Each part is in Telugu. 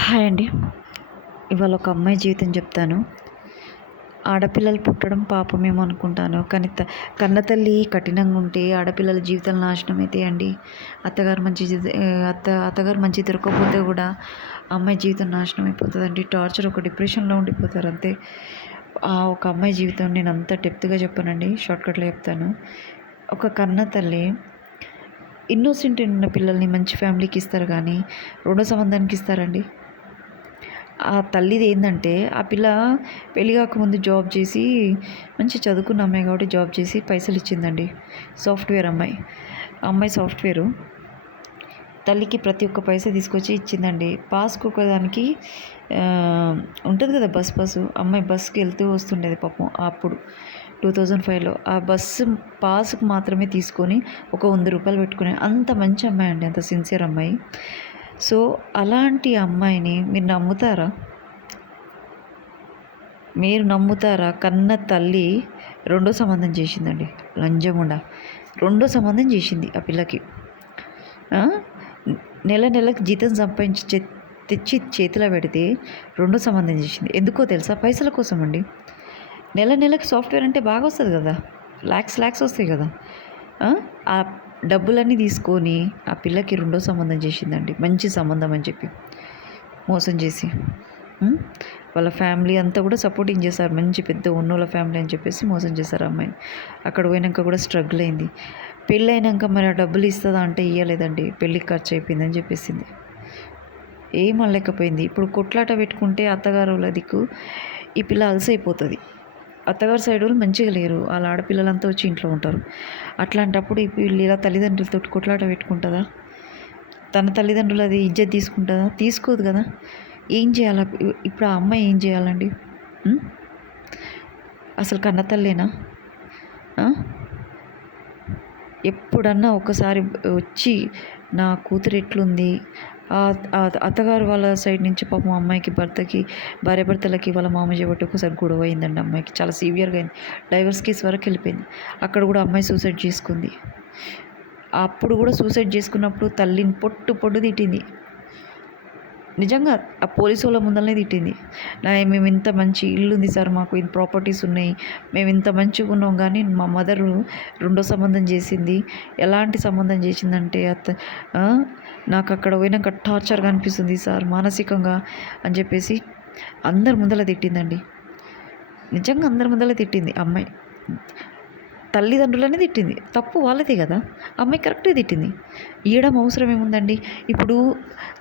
హాయ్ అండి. ఇవాళ ఒక అమ్మాయి జీవితం చెప్తాను. ఆడపిల్లలు పుట్టడం పాపమేమో అనుకుంటాను. కానీ కన్నతల్లి కఠినంగా ఉంటే ఆడపిల్లల జీవితాలు నాశనం అయితాయండి. అత్తగారు మంచి దొరకకపోతే కూడా అమ్మాయి జీవితం నాశనం అయిపోతుందండి. టార్చర్, ఒక డిప్రెషన్లో ఉండిపోతారు అంతే. ఆ ఒక అమ్మాయి జీవితం నేను అంత డెప్త్గా చెప్పానండి, షార్ట్కట్లో చెప్తాను. ఒక కన్న తల్లి ఇన్నోసెంట్ ఉన్న పిల్లల్ని మంచి ఫ్యామిలీకి ఇస్తారు, కానీ రెండో సంబంధానికి ఇస్తారండి. ఆ తల్లిది ఏంటంటే, ఆ పిల్ల పెళ్ళి కాకముందు జాబ్ చేసి, మంచి చదువుకున్న అమ్మాయి కాబట్టి జాబ్ చేసి పైసలు ఇచ్చిందండి. సాఫ్ట్వేర్ అమ్మాయి. ఆ అమ్మాయి సాఫ్ట్వేరు తల్లికి ప్రతి ఒక్క పైసా తీసుకొచ్చి ఇచ్చిందండి. పాస్కి ఒకదానికి ఉంటుంది కదా, బస్సు అమ్మాయి బస్సుకి వెళ్తూ వస్తుండేది పాపం అప్పుడు 2005లో. ఆ బస్సు పాస్కి మాత్రమే తీసుకొని ఒక 100 రూపాయలు పెట్టుకునే అంత మంచి అమ్మాయి అండి, అంత సిన్సియర్ అమ్మాయి. సో అలాంటి అమ్మాయిని మీరు నమ్ముతారా? కన్న తల్లి రెండో సంబంధం చేసిందండి. లంజముండ రెండో సంబంధం చేసింది ఆ పిల్లకి. నెలకు జీతం సంపాదించి తెచ్చి చేతిలో పెడితే రెండో సంబంధం చేసింది. ఎందుకో తెలుసా? పైసల కోసం అండి. నెలకి సాఫ్ట్వేర్ అంటే బాగా వస్తుంది కదా, ల్యాక్స్ వస్తాయి కదా. ఆ డబ్బులన్నీ తీసుకొని ఆ పిల్లకి రెండో సంబంధం చేసిందండి. మంచి సంబంధం అని చెప్పి మోసం చేసి, వాళ్ళ ఫ్యామిలీ అంతా కూడా సపోర్టింగ్ చేశారు. మంచి పెద్ద ఉన్నోళ్ళ ఫ్యామిలీ అని చెప్పేసి మోసం చేశారు అమ్మాయిని. అక్కడ పోయినాక కూడా స్ట్రగుల్ అయింది. పెళ్ళి అయినాక మరి ఆ డబ్బులు ఇస్తుందా అంటే ఇవ్వలేదండి. పెళ్ళికి ఖర్చు అయిపోయిందని చెప్పేసింది. ఏం అనలేకపోయింది. ఇప్పుడు కొట్లాట పెట్టుకుంటే అత్తగారు వాళ్ళ దిక్కు ఈ పిల్ల అలసైపోతుంది. అత్తగారు సైడ్ వాళ్ళు మంచిగా లేరు, వాళ్ళ ఆడపిల్లలంతా వచ్చి ఇంట్లో ఉంటారు. అట్లాంటప్పుడు వీళ్ళు ఇలా తల్లిదండ్రులతో కొట్లాట పెట్టుకుంటుందా? తన తల్లిదండ్రులు అది ఇజ్జత్ తీసుకుంటుందా? తీసుకోదు కదా. ఏం చేయాలి ఇప్పుడు? ఆ అమ్మాయి ఏం చేయాలండి? అసలు కన్నతల్లేనా? ఎప్పుడన్నా ఒకసారి వచ్చి నా కూతురు ఎట్లుంది, అత్తగారు వాళ్ళ సైడ్ నుంచి పాపం అమ్మాయికి భార్యాభర్తలకి వాళ్ళ మామ చేయబట్టి ఒకసారి గొడవ అయిందండి. అమ్మాయికి చాలా సివియర్గా అయింది. డైవర్స్ కేసు వరకు వెళ్ళిపోయింది. అక్కడ కూడా అమ్మాయి సూసైడ్ చేసుకుంది. అప్పుడు కూడా సూసైడ్ చేసుకున్నప్పుడు తల్లిని పొట్టు తిట్టింది. నిజంగా ఆ పోలీసు వాళ్ళ ముందరనే తిట్టింది. మేము ఇంత మంచి ఇల్లు ఉంది సార్, మాకు ఇంత ప్రాపర్టీస్ ఉన్నాయి, మేము ఇంత మంచిగా ఉన్నాం, కానీ మా మదరు రెండో సంబంధం చేసింది. ఎలాంటి సంబంధం చేసిందంటే నాకు అక్కడ పోయినాక టార్చర్గా అనిపిస్తుంది సార్ మానసికంగా అని చెప్పేసి అందరి ముందర తిట్టిందండి. నిజంగా అందరి ముందర తిట్టింది అమ్మాయి. తల్లిదండ్రులనే తిట్టింది. తప్పు వాళ్ళదే కదా. అమ్మాయి కరెక్ట్గా తిట్టింది. ఇవ్వడం అవసరం ఏముందండి? ఇప్పుడు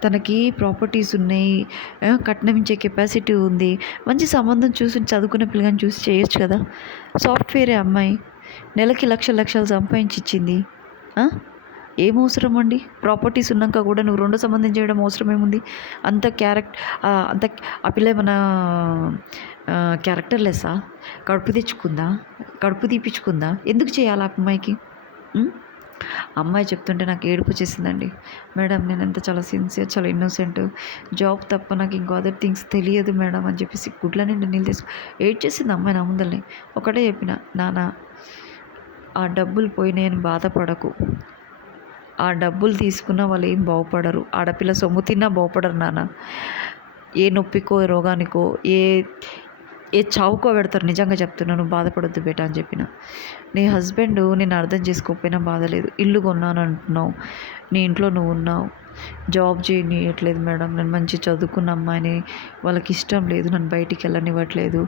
తనకి ప్రాపర్టీస్ ఉన్నాయి, కట్నం ఇచ్చే కెపాసిటీ ఉంది, మంచి సంబంధం చూసి చదువుకునే పిల్లగాని చూసి చేయొచ్చు కదా. సాఫ్ట్వేరే అమ్మాయి, నెలకి లక్షలు సంపాదించి ఇచ్చింది. ఏం అవసరం అండి? ప్రాపర్టీస్ ఉన్నాక కూడా నువ్వు రెండో సంబంధం చేయడం అవసరం ఏముంది? అంత ఆ పిల్ల ఏమన్నా క్యారెక్టర్ లెస్సా? కడుపు తీపించుకుందా? ఎందుకు చేయాలి ఆ అమ్మాయికి? అమ్మాయి చెప్తుంటే నాకు ఏడుపు వచ్చేసిందండి. మేడం, నేను ఎంత చాలా సిన్సియర్, చాలా ఇన్నోసెంట్, జాబ్ తప్ప నాకు ఇంకో అదర్ థింగ్స్ తెలియదు మేడం అని చెప్పేసి గుడ్ల నిండా నీళ్ళు తీసుకు చేసింది అమ్మాయి నా ముందల్ని. ఒకటే చెప్పిన, నాన్న ఆ డబ్బులు పోయినాయని బాధపడకు. ఆ డబ్బులు తీసుకున్న వాళ్ళు ఏం బాగుపడరు. ఆడపిల్ల సొమ్ము తిన్నా బాగుపడరు నాన్న. ఏ నొప్పికో, రోగానికో, ఏ చావుకో పెడతారు. నిజంగా చెప్తున్నాను, బాధపడొద్దు బేట అని చెప్పిన. నీ హస్బెండ్ నేను అర్థం చేసుకోకపోయినా బాధ లేదు. ఇల్లు కొన్నాను అంటున్నావు, నీ ఇంట్లో నువ్వు ఉన్నావు, జాబ్ చేయనివ్వట్లేదు మేడం. నేను మంచి చదువుకున్న అమ్మాయిని, వాళ్ళకి ఇష్టం లేదు, నన్ను బయటికి వెళ్ళనివ్వట్లేదు.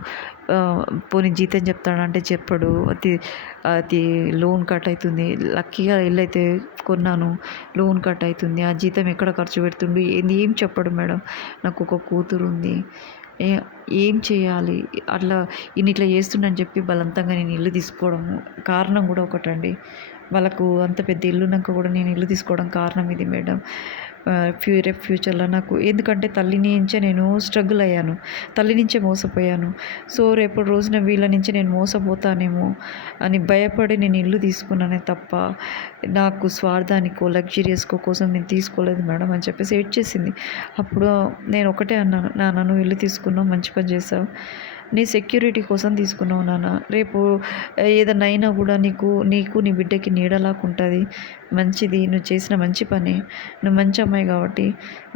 పోనీ జీతం చెప్తాడంటే చెప్పడు. అది లోన్ కట్ అవుతుంది. లక్కీగా ఇల్లు అయితే కొన్నాను, లోన్ కట్ అవుతుంది. ఆ జీతం ఎక్కడ ఖర్చు పెడుతుండు, ఏం చెప్పడు మేడం. నాకు ఒక కూతురు ఉంది, ఏం చేయాలి? అట్లా ఇట్లా చేస్తుండని చెప్పి బలవంతంగా నేను ఇల్లు తీసుకోవడము కారణం కూడా ఒకటండి. వాళ్ళకు అంత పెద్ద ఇల్లు ఉన్నాక కూడా నేను ఇల్లు తీసుకోవడం కారణం ఇది మేడం. రేపు ఫ్యూచర్లో నాకు, ఎందుకంటే తల్లి నుంచే నేను స్ట్రగుల్ అయ్యాను, తల్లి నుంచే మోసపోయాను. సో రేపు రోజున వీళ్ళ నుంచి నేను మోసపోతానేమో అని భయపడి నేను ఇల్లు తీసుకున్నానే తప్ప నాకు స్వార్థానికో లగ్జరియస్కో కోసం నేను తీసుకోలేదు మేడం అని చెప్పేసి ఏడ్చేసింది. అప్పుడు నేను ఒకటే అన్నాను, నాన్న నువ్వు ఇల్లు తీసుకున్నావు, మంచి పని చేసావు, నీ సెక్యూరిటీ కోసం తీసుకున్నావు నాన్న. రేపు ఏదన్నా అయినా కూడా నీకు నీ బిడ్డకి నీడలాగా ఉంటుంది. మంచిది, నువ్వు చేసిన మంచి పని. నువ్వు మంచి అమ్మాయి కాబట్టి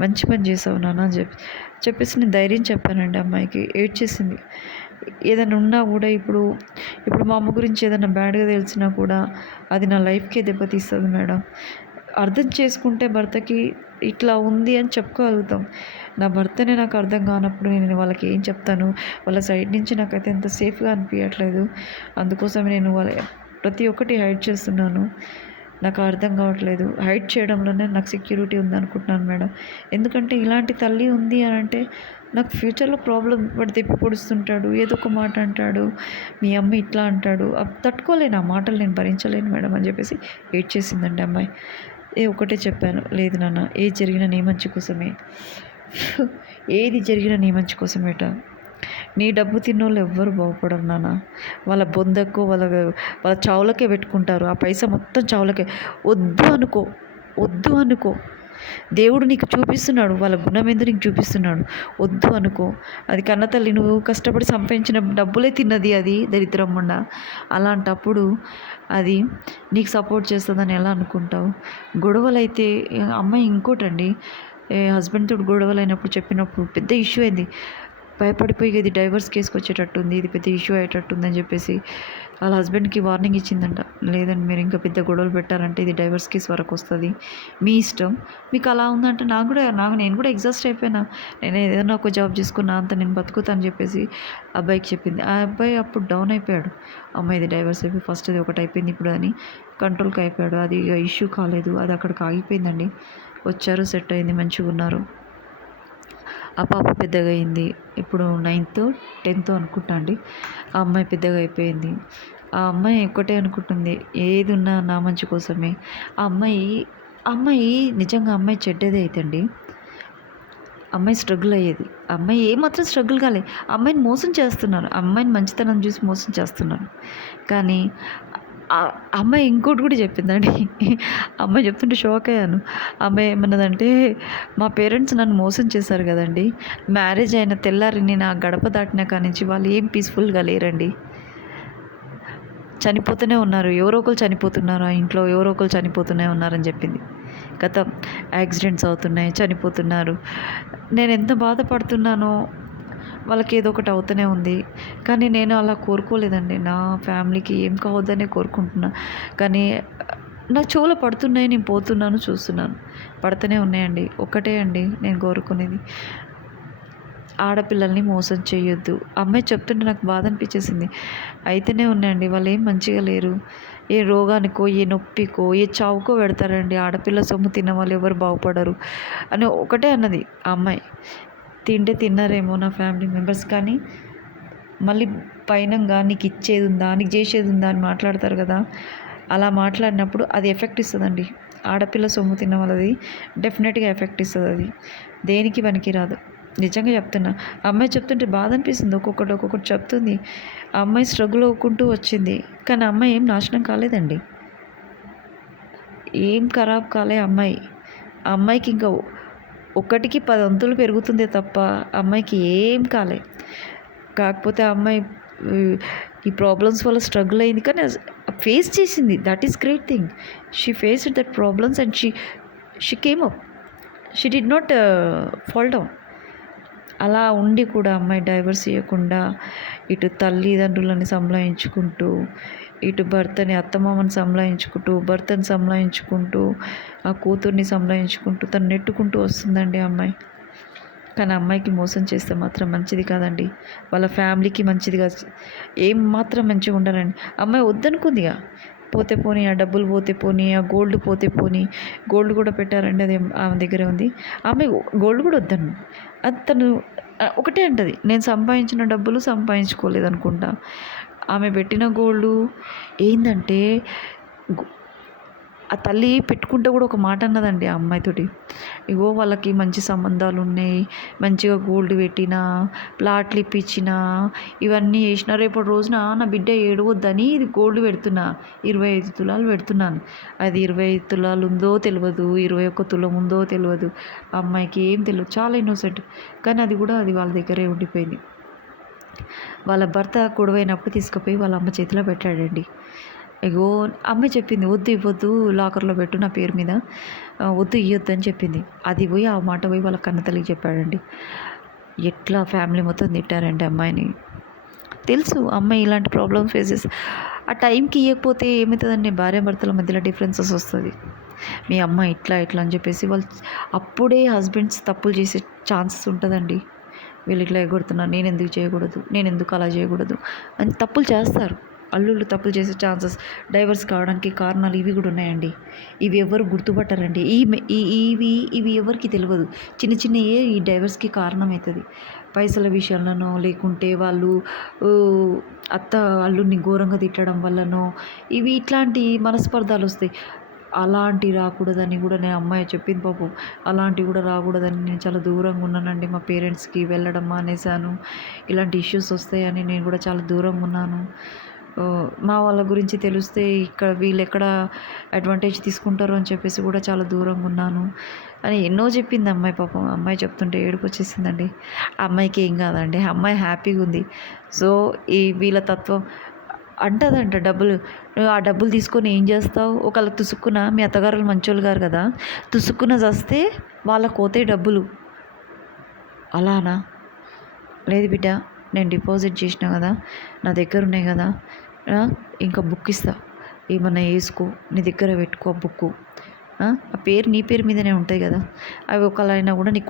మంచి పని చేసావు నాన్న అని చెప్పేసి నేను ధైర్యం చెప్పానండి అమ్మాయికి. ఏడ్చేసింది. ఏదైనా ఉన్నా కూడా ఇప్పుడు మా అమ్మ గురించి ఏదైనా బ్యాడ్గా తెలిసినా కూడా అది నా లైఫ్కే దెబ్బతీస్తుంది మేడం. అర్థం చేసుకుంటే భర్తకి ఇట్లా ఉంది అని చెప్పుకోగలుగుతాం. నా భర్తనే నాకు అర్థం కానప్పుడు నేను వాళ్ళకి ఏం చెప్తాను? వాళ్ళ సైడ్ నుంచి నాకైతే ఎంత సేఫ్గా అనిపించట్లేదు. అందుకోసమే నేను ప్రతి ఒక్కటి హైడ్ చేస్తున్నాను. నాకు అర్థం కావట్లేదు. హైడ్ చేయడంలోనే నాకు సెక్యూరిటీ ఉందనుకుంటున్నాను మేడం. ఎందుకంటే ఇలాంటి తల్లి ఉంది అని అంటే నాకు ఫ్యూచర్లో ప్రాబ్లం. వాడు తిప్పి పొడుస్తుంటాడు, ఏదో ఒక మాట అంటాడు, మీ అమ్మ ఇట్లా అంటాడు. తట్టుకోలేను, ఆ మాటలు నేను భరించలేను మేడం అని చెప్పేసి ఏడ్చేసిందండి అమ్మాయి. ఒకటే చెప్పాను, లేదు నాన్న, ఏది జరిగినా నీ మంచి కోసమే. ఏది జరిగినా నీ మంచి కోసమేట. నీ డబ్బు తిన్నోళ్ళు ఎవ్వరు బాగుపడరు నాన్న. వాళ్ళ బొందకు వాళ్ళ చావులకే పెట్టుకుంటారు. ఆ పైసా మొత్తం చావులకే. వద్దు అనుకో. దేవుడు నీకు చూపిస్తున్నాడు, వాళ్ళ గుణం ఏందో నీకు చూపిస్తున్నాడు. వద్దు అనుకో. అది కన్నతల్లి నువ్వు కష్టపడి సంపాదించిన డబ్బులే తిన్నది, అది దరిద్రమ్మండా. అలాంటప్పుడు అది నీకు సపోర్ట్ చేస్తుందని ఎలా అనుకుంటావు? గొడవలైతే అమ్మాయి ఇంకోటండి, హస్బెండ్ తోటి గొడవలు అయినప్పుడు చెప్పినప్పుడు పెద్ద ఇష్యూ అయింది. భయపడిపోయి ఇది డైవర్స్ కేసుకి వచ్చేటట్టుంది, ఇది పెద్ద ఇష్యూ అయ్యేటట్టుంది అని చెప్పేసి వాళ్ళ హస్బెండ్కి వార్నింగ్ ఇచ్చిందంట. లేదండి, మీరు ఇంకా పెద్ద గొడవలు పెట్టారంటే ఇది డైవర్స్ కేసు వరకు వస్తుంది, మీ ఇష్టం. మీకు అలా ఉందంటే నేను కూడా ఎగ్జాస్ట్ అయిపోయినా. నేను ఏదైనా ఒక జాబ్ చేసుకున్నా అంత నేను బతుకుతా అని చెప్పేసి అబ్బాయికి చెప్పింది. ఆ అబ్బాయి అప్పుడు డౌన్ అయిపోయాడు. అమ్మాయిది డైవర్స్ అయిపోయి ఫస్ట్ది ఒకటి అయిపోయింది ఇప్పుడు అని కంట్రోల్కి అయిపోయాడు. అది ఇష్యూ కాలేదు, అది అక్కడికి ఆగిపోయిందండి. వచ్చారు, సెట్ అయింది, మంచిగా ఉన్నారు. ఆ పాప పెద్దగా అయింది. ఇప్పుడు 9th 10th అనుకుంటా అండి. ఆ అమ్మాయి పెద్దగా అయిపోయింది. ఆ అమ్మాయి ఒక్కటే అనుకుంటుంది, ఏది ఉన్నా నా మంచి కోసమే. ఆ అమ్మాయి నిజంగా అమ్మాయి చెడ్డదే అయితండి. అమ్మాయి స్ట్రగుల్ అయ్యేది. అమ్మాయి ఏమాత్రం స్ట్రగుల్ కాలే. అమ్మాయిని మోసం చేస్తున్నారు. అమ్మాయిని మంచితనం చూసి మోసం చేస్తున్నారు. కానీ అమ్మాయి ఇంకోటి కూడా చెప్పిందండి. అమ్మాయి చెప్తుంటే షాక్ అయ్యాను. అమ్మాయి ఏమన్నదంటే, మా పేరెంట్స్ నన్ను మోసం చేశారు కదండి, మ్యారేజ్ అయిన తెల్లారి నేను ఆ గడప దాటిన కానించి వాళ్ళు ఏం పీస్ఫుల్గా లేరండి. చనిపోతూనే ఉన్నారు, ఎవరో ఒకరు చనిపోతున్నారు, ఆ ఇంట్లో ఎవరో ఒకరు చనిపోతూనే ఉన్నారని చెప్పింది. గత యాక్సిడెంట్స్ అవుతున్నాయి, చనిపోతున్నారు. నేను ఎంత బాధపడుతున్నానో, వాళ్ళకి ఏదో ఒకటి అవుతూనే ఉంది. కానీ నేను అలా కోరుకోలేదండి. నా ఫ్యామిలీకి ఏం కావద్దనే కోరుకుంటున్నా. కానీ నా చెవులో పడుతున్నాయి, నేను పోతున్నాను, చూస్తున్నాను, పడుతూనే ఉన్నాయండి. ఒక్కటే అండి నేను కోరుకునేది, ఆడపిల్లల్ని మోసం చేయొద్దు. అమ్మాయి చెప్తుంటే నాకు బాధ అనిపించేసింది. అయితేనే ఉన్నాయండి, వాళ్ళు ఏం మంచిగా లేరు. ఏ రోగానికో, ఏ నొప్పికో, ఏ చావుకో పెడతారండి. ఆడపిల్ల సొమ్ము తిన్న వాళ్ళు ఎవరు బాగుపడరు అని ఒకటే అన్నది ఆ అమ్మాయి. తింటే తిన్నారేమో నా ఫ్యామిలీ మెంబర్స్, కానీ మళ్ళీ పైనంగా నీకు ఇచ్చేది ఉందా, నీకు చేసేది ఉందా అని మాట్లాడతారు కదా. అలా మాట్లాడినప్పుడు అది ఎఫెక్ట్ ఇస్తుందండి. ఆడపిల్ల సొమ్ము తిన్న వాళ్ళది డెఫినెట్గా ఎఫెక్ట్ ఇస్తుంది. అది దేనికి పనికి రాదు. నిజంగా చెప్తున్నా. అమ్మాయి చెప్తుంటే బాధ అనిపిస్తుంది. ఒక్కొక్కటి చెప్తుంది. ఆ అమ్మాయి స్ట్రగుల్ అవ్వుకుంటూ వచ్చింది. కానీ అమ్మాయి ఏం నాశనం కాలేదండి, ఏం ఖరాబ్ కాలే అమ్మాయి. ఆ అమ్మాయికి ఇంకా ఒకటికి 10 అంతులు పెరుగుతుందే తప్ప అమ్మాయికి ఏం కాలే. కాకపోతే ఆ అమ్మాయి ఈ ప్రాబ్లమ్స్ వల్ల స్ట్రగుల్ అయింది, కానీ ఫేస్ చేసింది. That is great thing. She faced that problems and she came up. She did not fall down. అలా ఉండి కూడా అమ్మాయి డైవర్స్ ఇవ్వకుండా ఇటు తల్లిదండ్రులని సంలాయించుకుంటూ, ఇటు భర్తని అత్తమామని సంలాయించుకుంటూ ఆ కూతుర్ని సంలాయించుకుంటూ తను నెట్టుకుంటూ వస్తుందండి అమ్మాయి. కానీ అమ్మాయికి మోసం చేస్తే మాత్రం మంచిది కాదండి. వాళ్ళ ఫ్యామిలీకి మంచిది కాదు. ఏం మాత్రం మంచిగా ఉండరండి. అమ్మాయి వద్దనుకుందిగా, పోతే పోనీ, ఆ డబ్బులు పోతే పోనీ, ఆ గోల్డ్ పోతే పోనీ. గోల్డ్ కూడా పెట్టారండి, అది ఆమె దగ్గరే ఉంది. ఆమె గోల్డ్ కూడా వద్దను. అది తను ఒకటే అంటది, నేను సంపాదించిన డబ్బులు సంపాదించుకోలేదు అనుకుంటా. ఆమె పెట్టిన గోల్డ్ ఏంటంటే, ఆ తల్లి పెట్టుకుంటే కూడా ఒక మాట అన్నదండి ఆ అమ్మాయితోటి, ఇగో వాళ్ళకి మంచి సంబంధాలు ఉన్నాయి, మంచిగా గోల్డ్ పెట్టినా, ప్లాట్లు ఇప్పించిన, ఇవన్నీ చేసిన, రేపటి రోజున నా బిడ్డ ఏడవద్దని ఇది గోల్డ్ పెడుతున్నా, 25 తులాలు పెడుతున్నాను. అది 25 తులాలు ఉందో తెలియదు, 21 తులం ఉందో తెలియదు. అమ్మాయికి ఏం తెలియదు, చాలా ఇన్నోసెంట్. కానీ అది వాళ్ళ దగ్గరే ఉండిపోయింది. వాళ్ళ భర్త గొడవైనప్పుడు తీసుకుపోయి వాళ్ళ అమ్మ చేతిలో పెట్టాడండి. ఇగో అమ్మాయి చెప్పింది, "వద్దు ఇవ్వద్దు, లాకర్‌లో పెట్టు నా పేరు మీద. వద్దు ఇయ్యొద్దు" అని చెప్పింది. అది పోయి ఆ మాట పోయి వాళ్ళ కన్నతల్లికి చెప్పాడండి. ఎట్లా ఫ్యామిలీ మొత్తం తిట్టారండి అమ్మాయిని. తెలుసు అమ్మాయి ఇలాంటి ప్రాబ్లమ్ ఫేస్ చేసి ఆ టైంకి ఇయ్యకపోతే ఏమవుతుందండి, భార్యాభర్తల మధ్యలో డిఫరెన్సెస్ వస్తుంది. మీ అమ్మ ఇట్లా ఇట్లా అని చెప్పేసి వాళ్ళు అప్పుడే హస్బెండ్స్ తప్పులు చేసే ఛాన్సెస్ ఉంటుందండి. వీళ్ళు ఇట్లా ఎగ్గొడుతున్నారు, నేను ఎందుకు చేయకూడదు, నేను ఎందుకు అలా చేయకూడదు అని తప్పులు చేస్తారు. అల్లుళ్ళు తప్పులు చేసే ఛాన్సెస్, డైవర్స్ కావడానికి కారణాలు ఇవి కూడా ఉన్నాయండి. ఇవి ఎవరు గుర్తుపట్టరండి. ఇవి ఎవరికి తెలియదు. చిన్న చిన్నయే ఈ డైవర్స్కి కారణమవుతుంది. పైసల విషయాలనో లేకుంటే వాళ్ళు ఊ, అత్త అల్లుడిని ఘోరంగా తిట్టడం వల్లనో ఇట్లాంటి మనస్పర్ధాలు వస్తాయి. అలాంటివి రాకూడదని కూడా నేను అమ్మాయి చెప్పింది పాపం. అలాంటివి కూడా రాకూడదని నేను చాలా దూరంగా ఉన్నానండి. మా పేరెంట్స్కి వెళ్ళడం మానేశాను. ఇలాంటి ఇష్యూస్ వస్తాయని నేను కూడా చాలా దూరంగా ఉన్నాను. మా వాళ్ళ గురించి తెలిస్తే ఇక్కడ వీళ్ళు ఎక్కడ అడ్వాంటేజ్ తీసుకుంటారో అని చెప్పేసి కూడా చాలా దూరంగా ఉన్నాను అని ఎన్నో చెప్పింది అమ్మాయి. పాపం అమ్మాయి చెప్తుంటే ఏడుపు వచ్చేసిందండి. ఆ అమ్మాయికి ఏం కాదండి, అమ్మాయి హ్యాపీగా ఉంది. సో వీళ్ళ తత్వం అంటదంట, డబ్బులు ఆ డబ్బులు తీసుకొని ఏం చేస్తావు, ఒకళ్ళకి తుసుక్కున మీ అత్తగారులు మంచోళ్ళు గారు కదా, తుసుక్కున చస్తే వాళ్ళకి పోతే డబ్బులు అలానా? లేదు బిడ్డ, నేను డిపాజిట్ చేసిన కదా, నా దగ్గర ఉన్నాయి కదా, ఇంకా బుక్ ఇస్తా, ఏమన్నా వేసుకో, నీ దగ్గర పెట్టుకో బుక్కు. ఆ పేరు నీ పేరు మీదనే ఉంటాయి కదా, అవి ఒకళ్ళైనా కూడా నీ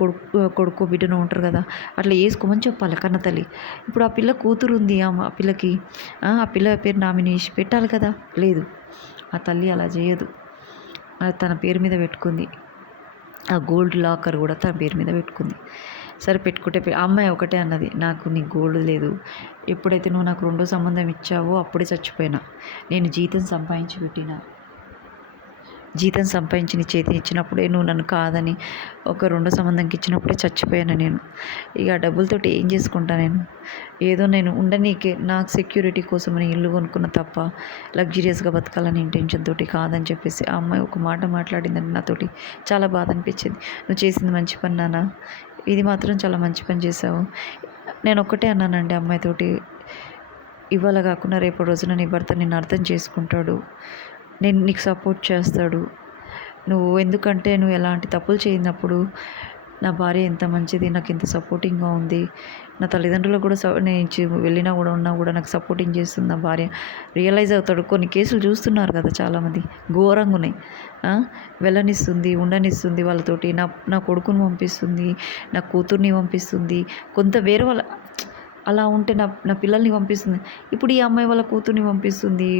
కొడుకో బిడ్డనో ఉంటారు కదా, అట్లా వేసుకోమని చెప్పాలి కన్న తల్లి. ఇప్పుడు ఆ పిల్ల కూతురు ఉంది, ఆ పిల్లకి ఆ పిల్ల పేరు నామినీ వేసి పెట్టాలి కదా. లేదు, ఆ తల్లి అలా చేయదు. తన పేరు మీద పెట్టుకుంది. ఆ గోల్డ్ లాకర్ కూడా తన పేరు మీద పెట్టుకుంది. సరే పెట్టుకుంటే ఆ అమ్మాయి ఒకటే అన్నది, నాకు నీకు గోల్డ్ లేదు, ఎప్పుడైతే నువ్వు నాకు రెండో సంబంధం ఇచ్చావో అప్పుడే చచ్చిపోయినా. నేను జీతం సంపాదించి నీ చేతిని ఇచ్చినప్పుడే నువ్వు నన్ను కాదని ఒక రెండో సంబంధంకి ఇచ్చినప్పుడే చచ్చిపోయాను నేను. ఇక ఆ డబ్బులతోటి ఏం చేసుకుంటా నేను? ఏదో నేను ఉండనీకే నాకు సెక్యూరిటీ కోసం నేను ఇల్లు కొనుక్కున్న తప్ప లగ్జరియస్గా బతకాలని ఇంటెన్షన్ తోటి కాదని చెప్పేసి ఆ అమ్మాయి ఒక మాట మాట్లాడిందండి నాతోటి. చాలా బాధ అనిపించింది. నువ్వు చేసింది మంచి పని నాన్న, ఇది మాత్రం చాలా మంచి పని చేసావు. నేను ఒక్కటే అన్నానండి అమ్మాయితోటి, ఇవాళ కాకుండా రేపు రోజున నీ భర్త నిన్ను అర్థం చేసుకుంటాడు, నేను నీకు సపోర్ట్ చేస్తాడు. ఎందుకంటే నువ్వు ఎలాంటి తప్పులు చేయనప్పుడు నా భార్య ఎంత మంచిది, నాకు ఎంత సపోర్టింగ్గా ఉంది, నా తల్లిదండ్రులకు కూడా నేను వెళ్ళినా కూడా ఉన్నా కూడా నాకు సపోర్టింగ్ చేస్తుంది నా భార్య, రియలైజ్ అవుతాడు. కొన్ని కేసులు చూస్తున్నారు కదా చాలామంది, ఘోరంగా ఉన్నాయి. వెళ్ళనిస్తుంది, ఉండనిస్తుంది వాళ్ళతోటి, నా కొడుకుని పంపిస్తుంది, నా కూతుర్ని పంపిస్తుంది, కొంత వేరే వాళ్ళ అలా ఉంటే నా పిల్లల్ని పంపిస్తుంది. ఇప్పుడు ఈ అమ్మాయి వాళ్ళ కూతుర్ని పంపిస్తుంది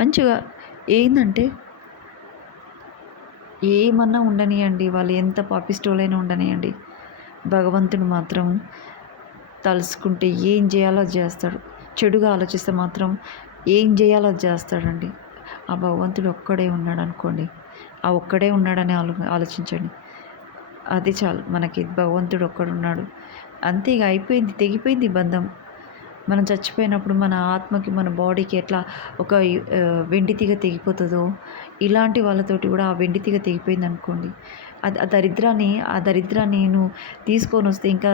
మంచిగా. ఏంటంటే ఏమన్నా ఉండనియండి, వాళ్ళు ఎంత పాపిస్టోలైనా ఉండనియండి, భగవంతుడు మాత్రం తలుసుకుంటే ఏం చేయాలో అది చేస్తాడు. చెడుగా ఆలోచిస్తే మాత్రం ఏం చేయాలో అది చేస్తాడండి. ఆ భగవంతుడు ఒక్కడే ఉన్నాడు అనుకోండి, ఆ ఒక్కడే ఉన్నాడని ఆలోచించండి, అది చాలు మనకి. భగవంతుడు ఒక్కడున్నాడు అంతే, ఇక అయిపోయింది, తెగిపోయింది బంధం. మనం చచ్చిపోయినప్పుడు మన ఆత్మకి మన బాడీకి ఎట్లా ఒక వెండి తీగ తెగిపోతుందో, ఇలాంటి వాళ్ళతోటి కూడా ఆ వెండి తీగ తెగిపోయింది అనుకోండి, ఆ దరిద్రాన్ని నువ్వు తీసుకొని వస్తే ఇంకా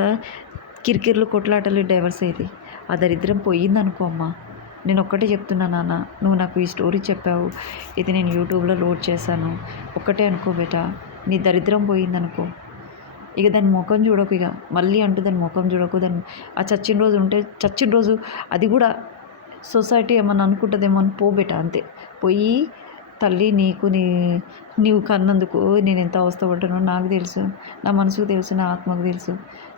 కిరికిర్లు కొట్లాటలు డైవర్స్ అవుతాయి. ఆ దరిద్రం పోయిందనుకో అమ్మ, నేను ఒక్కటే చెప్తున్నా నాన్న, నువ్వు నాకు ఈ స్టోరీ చెప్పావు, ఇది నేను యూట్యూబ్లో లోడ్ చేశాను, ఒక్కటే అనుకో బేటా, నీ దరిద్రం పోయిందనుకో, ఇక దాని ముఖం చూడకు, ఇక మళ్ళీ అంటూ దాని ముఖం చూడకు. దాన్ని ఆ చచ్చిన రోజు అది కూడా సొసైటీ ఏమన్నా అనుకుంటుందేమో అని పోబెట, అంతే. పోయి తల్లి నీవు కన్నందుకు నేను ఎంత అవస్థపడ్డానో నాకు తెలుసు, నా మనసుకు తెలుసు, నా ఆత్మకు తెలుసు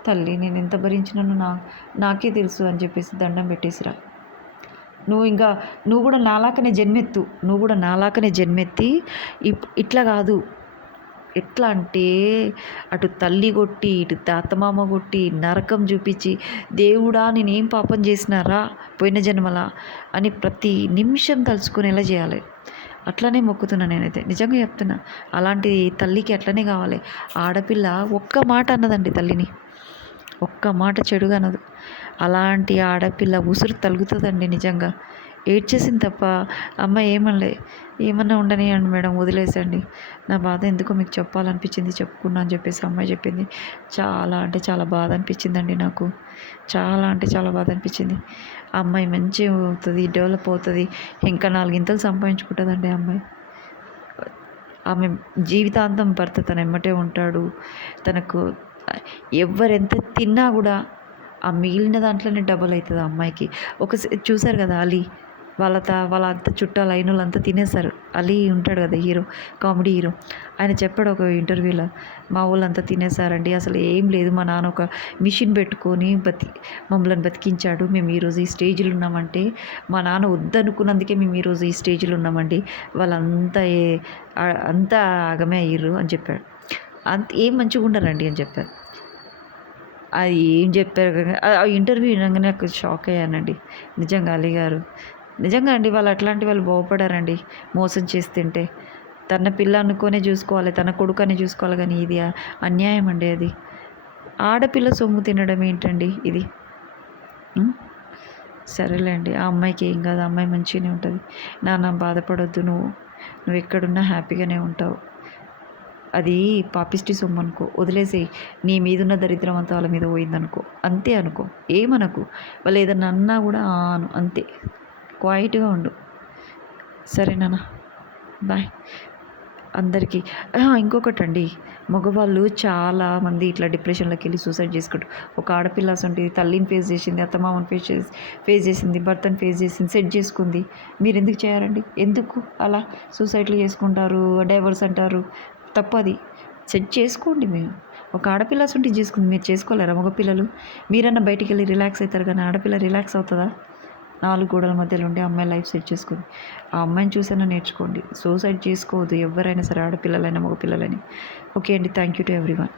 తల్లి, నేను ఎంత భరించినానో నాకే తెలుసు అని చెప్పేసి దండం పెట్టేసిరా. నువ్వు కూడా నాలాకనే జన్మెత్తి ఇట్లా కాదు, ఎట్లా అంటే అటు తల్లి కొట్టి ఇటు తాతమామ కొట్టి నరకం చూపించి, దేవుడా నేనేం పాపం చేసినారా పోయిన జన్మలా అని ప్రతి నిమిషం తలుచుకునేలా చేయాలి. అట్లనే మొక్కుతున్నా నేనైతే, నిజంగా చెప్తున్నా. అలాంటి తల్లికి అట్లనే కావాలి. ఆడపిల్ల ఒక్క మాట అన్నదండి తల్లిని, ఒక్క మాట చెడుగా అనదు. అలాంటి ఆడపిల్ల ఉసురు తలుగుతుందండి నిజంగా. ఏడ్చేసింది తప్ప అమ్మాయి ఏమనలే. ఏమన్నా ఉండనియండి మేడం వదిలేసండి. నా బాధ ఎందుకో మీకు చెప్పాలనిపించింది చెప్పుకున్నా అని చెప్పేసి అమ్మాయి చెప్పింది. చాలా అంటే చాలా బాధ అనిపించిందండి నాకు. చాలా అంటే చాలా బాధ అనిపించింది. ఆ అమ్మాయి మంచిగా అవుతుంది, డెవలప్ అవుతుంది. ఇంకా 4 ఇంతలు సంపాదించుకుంటుందండి ఆ అమ్మాయి. ఆమె జీవితాంతం భర్త తన ఎమ్మటే ఉంటాడు. తనకు ఎవ్వరెంత తిన్నా గూడా ఆ మిగిలిన దాంట్లోనే డబల్ అయితది ఆ అమ్మాయికి. చూసారు గదా! 'అలీ' వాళ్ళంతా చుట్టాలు అయినోళ్ళంతా తినేసారు. 'అలీ' ఉంటాడు గదా! Hero, comedy hero. ఆయన చెప్పాడు ఒక ఇంటర్వ్యూలో, "మా వోళ్ళంతా తినేసారండి. అసలు ఏం లేదు. మా నాన్న ఒక మిషన్ పెట్టుకొని మమ్మల్ని బతికించాడు. మేము ఈరోజు ఈ స్టేజ్‌లో ఉన్నామంటే, మా నాన్న వద్దనుకున్నందుకే మేము ఈరోజు ఈ స్టేజ్‌లో ఉన్నామండి. వాళ్ళంతా అంతా ఆగమే అయ్యిర్రు" అని చెప్పాడు. ఏం మంచిగుండరండి అని చెప్పారు. అది ఏం చెప్పారు ఆ ఇంటర్వ్యూ వినంగానే నాకు షాక్ అయ్యానండి. నిజంగా అలీ గారు. నిజంగా అండి వాళ్ళు అట్లాంటి వాళ్ళు బాగుపడారండి మోసం చేస్తుంటే. తన పిల్ల అనుకోనే చూసుకోవాలి, తన కొడుకని చూసుకోవాలి కానీ ఇది అన్యాయం అండి అది. ఆడపిల్ల సొమ్ము తినడం ఏంటండి ఇది? హ్మ్. సరేలేండి. ఆ అమ్మాయికి ఏం కాదు. ఆ అమ్మాయి మంచిగానే ఉంటది. నాన్న బాధపడొద్దు నువ్వు. నువ్వెక్కడున్నా హ్యాపీగానే ఉంటావు. అది పాపిష్టి సొమ్మనుకో, వదిలేసేయి. నీ మీదున్న దరిద్రం అంతా వాళ్ళ మీద పోయిందనుకో. అంతే అనుకో. ఏమనకు. వాళ్ళు ఏదన్నా అన్నా గూడా ఆ అను. అంతే. క్వైట్‌గా ఉండు. సరేనా? బాయ్. అందరికీ ఇంకొకటండి. మగవాళ్ళు చాలామంది ఇట్లా డిప్రెషన్‌లోకెళ్ళి సూసైడ్ చేసుకుంటారు. ఒక ఆడపిల్ల అసొంటిది తల్లిని ఫేస్ చేసింది, అత్తమామని ఫేస్ చేసింది, భర్తను ఫేస్ చేసింది, సెట్ చేసుకుంది. మీరెందుకు చేయరండి? ఎందుకు అలా సూసైడ్‌లు చేసుకుంటారు, డైవోర్స్ అంటారు. తప్పది. సెట్ చేసుకోండి మీరు. ఒక ఆడపిల్ల అసొంటిది చేసుకుంది. మీరు చేసుకోలేరా మగపిల్లలు? మీరన్నా బయటికెళ్ళి రిలాక్స్ అయితారు కానీ ఆడపిల్ల రిలాక్స్ అవుతదా? 4 గోడల మధ్యలో ఉండి ఆ అమ్మాయి లైఫ్ సెట్ చేసుకుంది. ఆ అమ్మాయిని చూసైనా నేర్చుకోండి. సూసైడ్ చేసుకోవద్దు ఎవ్వరైనా సరే, ఆడపిల్లలైనా, మగపిల్లలైనా. ఓకే అండి. Thank you to everyone.